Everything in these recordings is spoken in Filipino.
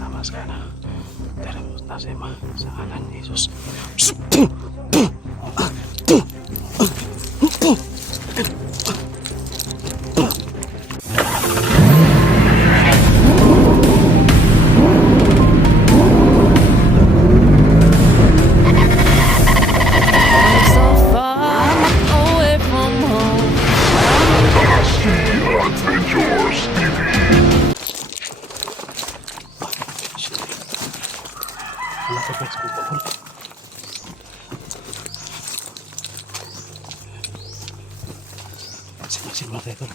Sama sana. Terus nasema sa ngalan ni Jesus. So far away from home. Adventures Wala ka guys, kung kapul. Masin mata ito.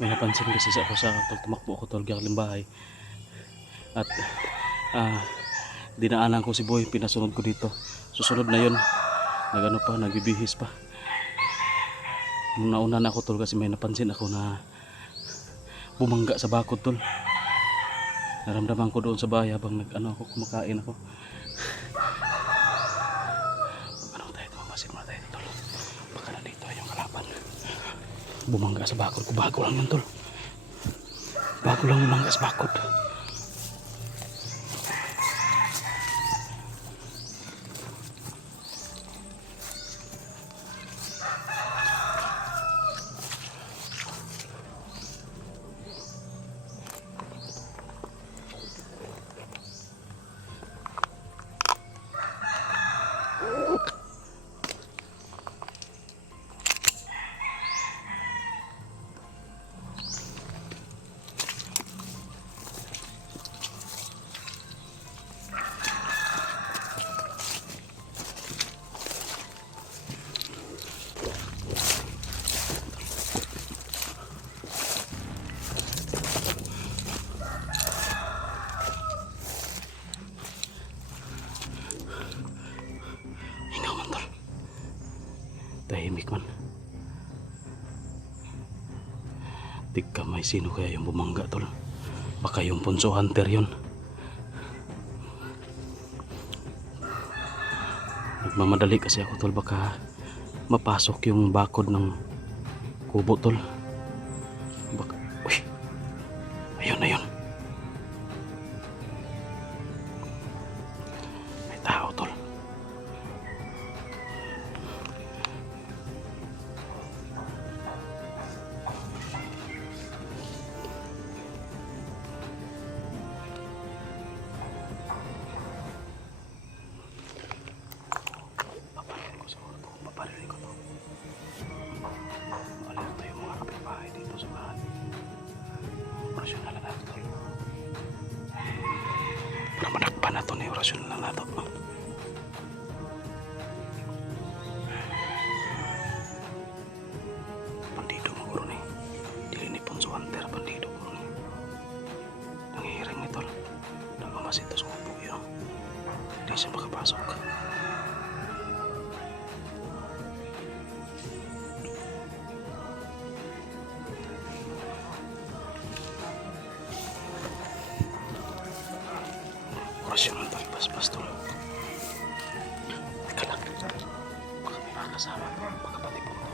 May napansin kasi ako sa tumakbo ako tol galing bahay. At dinaanan ko si Boy, pinasunod ko dito. Susunod na yun, nagano pa, nagbibihis pa. Nauna na ako tol kasi may napansin ako na bumangga sa bakod tol. Naramdaman ko doon sa bahay habang kumakain ako. Ano tayo, mamasin mo tayo tol. Baka na dito yung kalaban. Bumangga sa bakod ko, bago lang yun tol. Bago lang bumangga sa bakod. Hingaw man tol. Tahimik man. Tigka may sino kaya yung bumangga tol. Baka yung punso hunter yun. Nagmamadali kasi ako tol, baka mapasok yung bakod ng kubo tol. Baka, uy, ayun ayun. May tao tol. Paparinig ko siguro to. Paparinig ko to. Alerto yung mga kapitbahay dito sa bahay. Orasyon na lang natin to. Para manakpan na to na orasyon na lang natin. Bandido mo guro ni. Dili ni Ponso Hunter, bandido guro ni. Nangihiring ni tol. Nagmamasin to sa kubo yun. Hindi siya makapasok. Orasyon ng talbas-bas tol. Teka lang. Baka may mga kasama. Baka pati po to.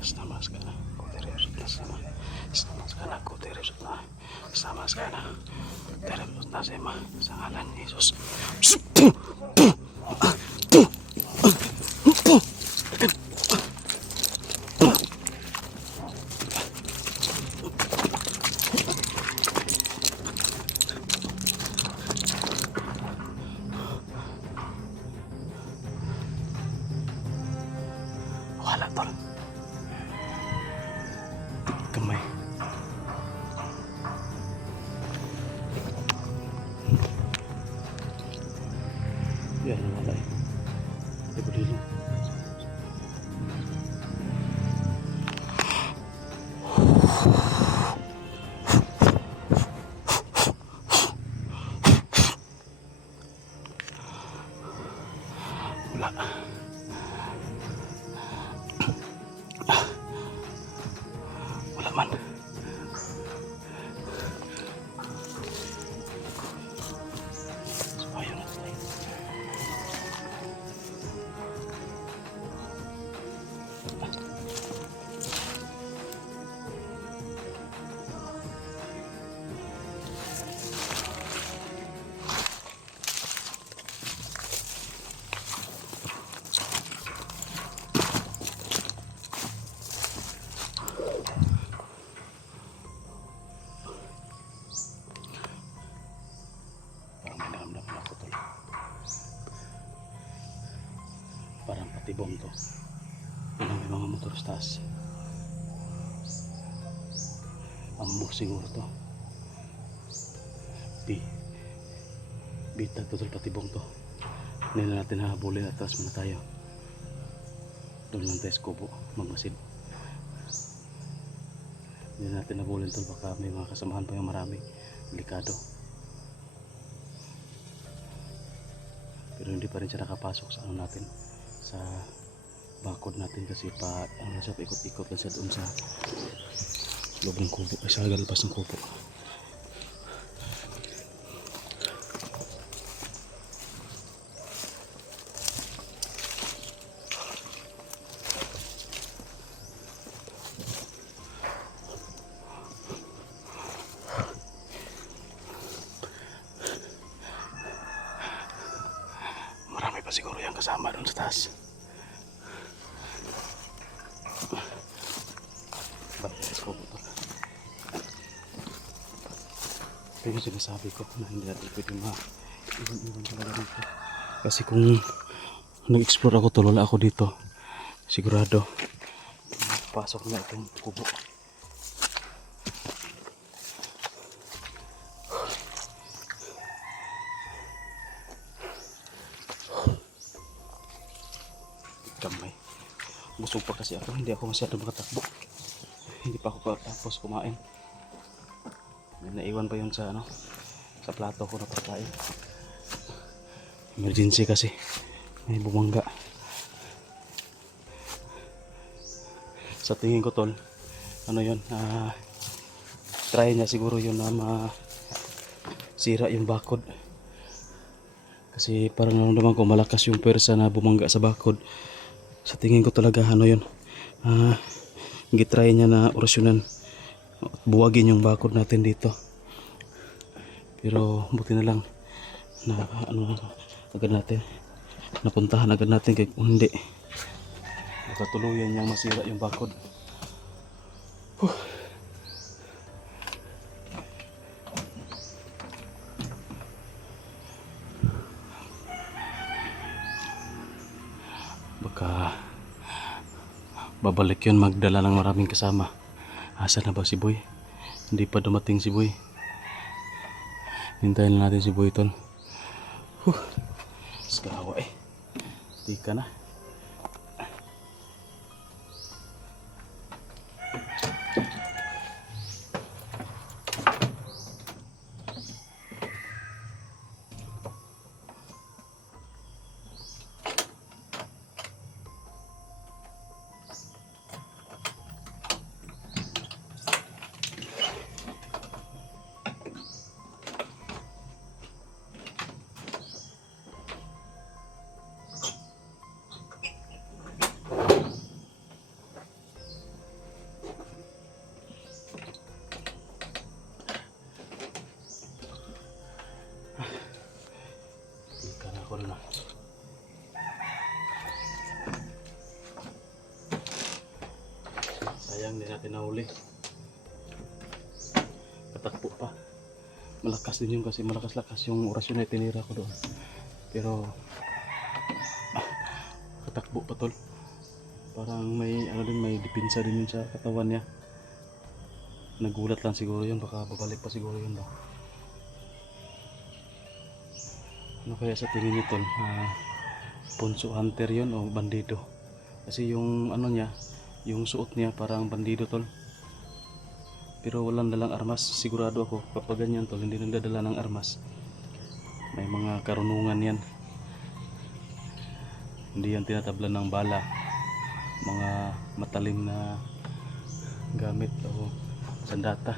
Sama sekali, kau terus sama. Sama sekali, kau terus sama sekali. Terus nasema sa ngalan ni Jesus. Wala tol. Kamay. patibong to. Ano, may mga motor sa taas. Ambo siguro to. Bitag to patibong to. Hindi na natin hahabulin, atras muna tayo. Doon lang tayo sa kubo, magmasid. Hindi na natin habulin to, baka may mga kasamahan pa yung marami. Delikado. Pero hindi pa rin siya nakapasok sa ano natin, sa bakod natin, kasi pa ano siya, ikot-ikot lang siya doon sa loob ng kubo, ay sa galpas ng kubo. Marami pa siguro yung kasama doon sa taas. Bakit ko po to? Pero yung sinasabi ko na hindi natin pwede iwan talaga dito. Kasi kung nag-explore ako, tulala ako dito, sigurado pasok na itong kubo. Kamay. Busog pa kasi ako, hindi ako masyado makatakbo. Hindi pa ako tapos kumain. May naiwan pa yun sa ano, sa plato ko na pagkain. Emergency kasi, may bumangga. Sa tingin ko tol, ano yun, try niya siguro yun na masira yung bakod. Kasi parang naramdaman ko malakas yung pwersa na bumangga sa bakod. Sa tingin ko talaga ano yun, gitry niya na orasyonan, buwagin yung bakod natin dito. Pero buti na lang na ano agad natin, napuntahan agad natin, kaya kung hindi matutuluyan niyang masira yung bakod. Baka babalik yun, magdala ng maraming kasama. Asa na ba si Boy? Hindi pa dumating si Boy. Hintayin natin si Boy tol. Skawa eh. Di ka na. Na. Sayang din natin nahuli. Katakbo pa. Malakas din yun kasi malakas-lakas yung orasyon na tinira ko doon. Pero katakbo pa tol. Parang may ano din, may dipinsa din yun sa katawan niya. Nagulat lang siguro yun, baka babalik pa siguro yun daw. Ano kaya sa tingin niyo tol? Punso hunter yun o bandido? Kasi yung ano niya, yung suot niya parang bandido tol. Pero walang dalang armas. Sigurado ako kapag ganyan tol, hindi nagdadala ng armas. May mga karunungan yan. Hindi yan tinatablan ng bala. Mga matalim na gamit o sandata.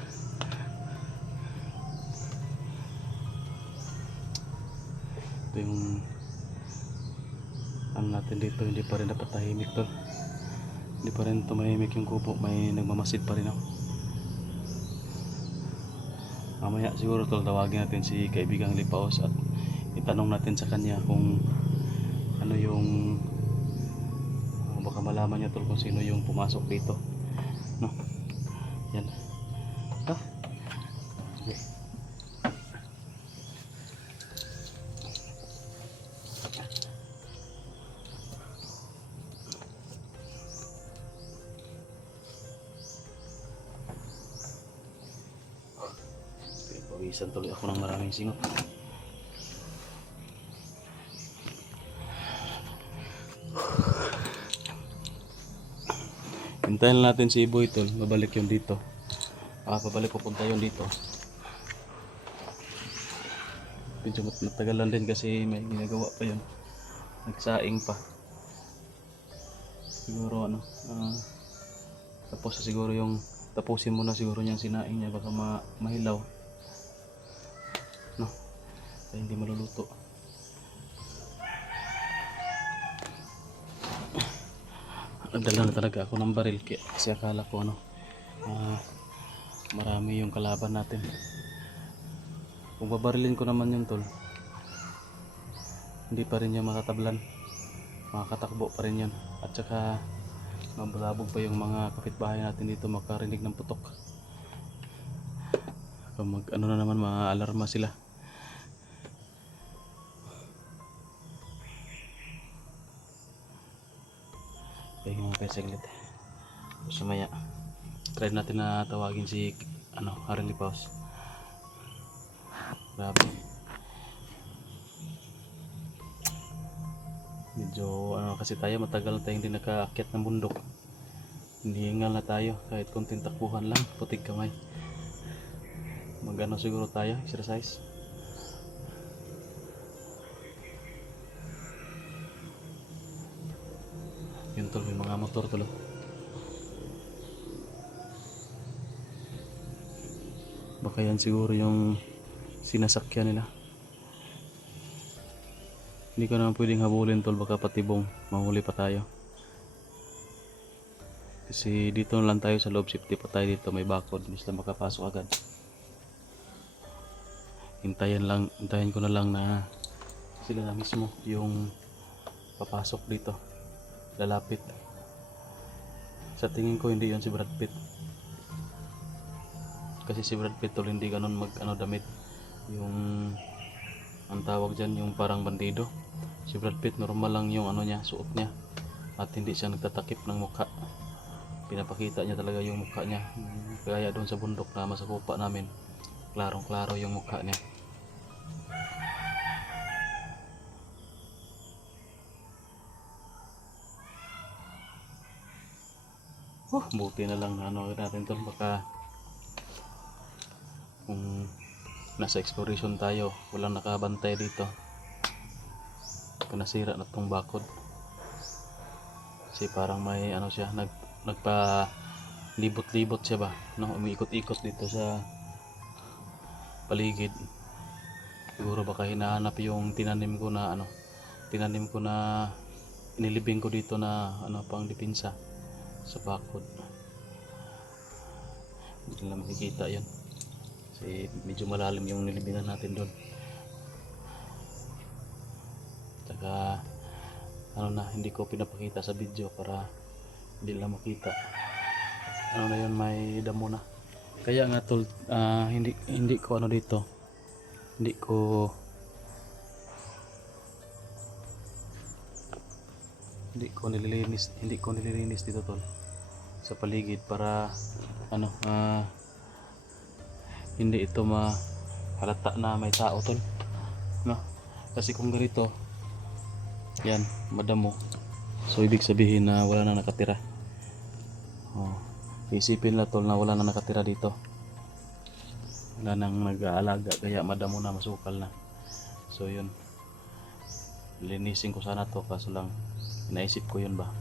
Yung ano natin dito, hindi pa rin dapat tahimik tol. Hindi pa rin tumahimik yung kubo, may nagmamasid pa rin ako. Mamaya siguro tol, tawagin natin si kaibigang Lipaos at itanong natin sa kanya kung ano yung baka malaman niya tol kung sino yung pumasok dito, no? Yan. Okay. Pawisan tuloy ako ng maraming singot. Hintayin lang natin si Iboy tol, babalik yun dito. Pabalik pupunta yun dito. Medyo matagalan din kasi may ginagawa pa yun. Nagsaing pa. Siguro ano, tapos siguro yung tapusin muna siguro niyang sinaing niya baka mahilaw. No, kaya hindi maluluto. Nagdala na talaga ako ng baril kasi akala ko ano, marami yung kalaban natin. Kung babarilin ko naman yun tol, hindi pa rin niya makatablan, makakatakbo pa rin yan. At saka mabulabog pa yung mga kapitbahay natin dito makarinig ng putok. Kung ano na naman, ma-alarma sila. Kaya nga kayo saglit. So sumaya try natin na tawagin si Harley Paus. Grabe, medyo kasi tayo matagal na tayong hindi nakaakyat ng bundok. Hindi hingal na tayo kahit konting takbuhan lang, putik kamay. Siguro tayo exercise. Yun tol, may mga motor tol. Baka yan siguro yung sinasakyan nila. Hindi ko naman pwedeng habulin tol, baka patibong mahuli pa tayo. Kasi dito lang tayo sa loob, safety pa tayo dito, may bakod, hindi sila makapasok agad. Hintayin ko na lang na sila na mismo yung papasok dito, lalapit. Sa tingin ko hindi yun si Brad Pitt, kasi si Brad Pitt tol hindi ganun damit, yung ang tawag dyan yung parang bandido. Si Brad Pitt normal lang yung niya, suot niya, at hindi siya nagtatakip ng mukha. Pinapakita niya talaga yung mukha niya, kaya doon sa bundok na masakupa namin, klarong klaro yung mukha niya. Buti na lang na natin tol, baka kung nasa exploration tayo walang nakabantay dito, nasira na tong bakod. Kasi parang may siya, nagpa libot-libot siya ba, umiikot-ikot dito sa paligid. Siguro baka hinahanap yung tinanim ko na inilibing ko dito na pang dipinsa sa bakod. Hindi nila makikita yan kasi medyo malalim yung nilibingan natin doon. Saka hindi ko pinapakita sa video para hindi lang makita. Na yun, may damo na. Kaya nga tol, hindi ko dito, hindi ko nililinis dito tol sa paligid para hindi ito mahalata na may tao tol, no? Kasi kung ganito yan, madamo, so ibig sabihin na wala nang nakatira. Isipin na tol na wala nang nakatira dito, wala nang nag-aalaga, kaya madamo na, masukal na. So yun, linisin ko sana to, kaso lang naisip ko yun ba,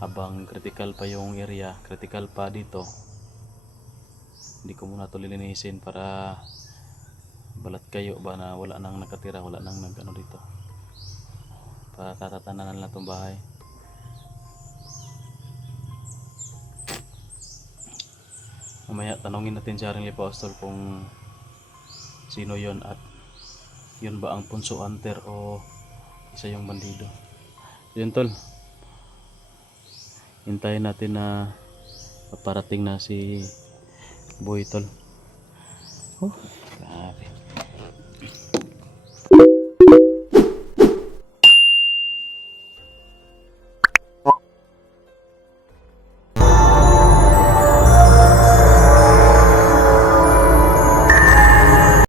habang critical pa yung area, critical pa dito, hindi ko muna to lilinisin para balat kayo ba na wala nang nakatira, wala nang dito, para tatatanan na itong bahay. Mamaya tanongin natin si Harley Paus tol kung sino yon, at yun ba ang punso hunter o isa yung bandido. Yun tol, hintayin natin na paparating na si Boy tol. Grabe.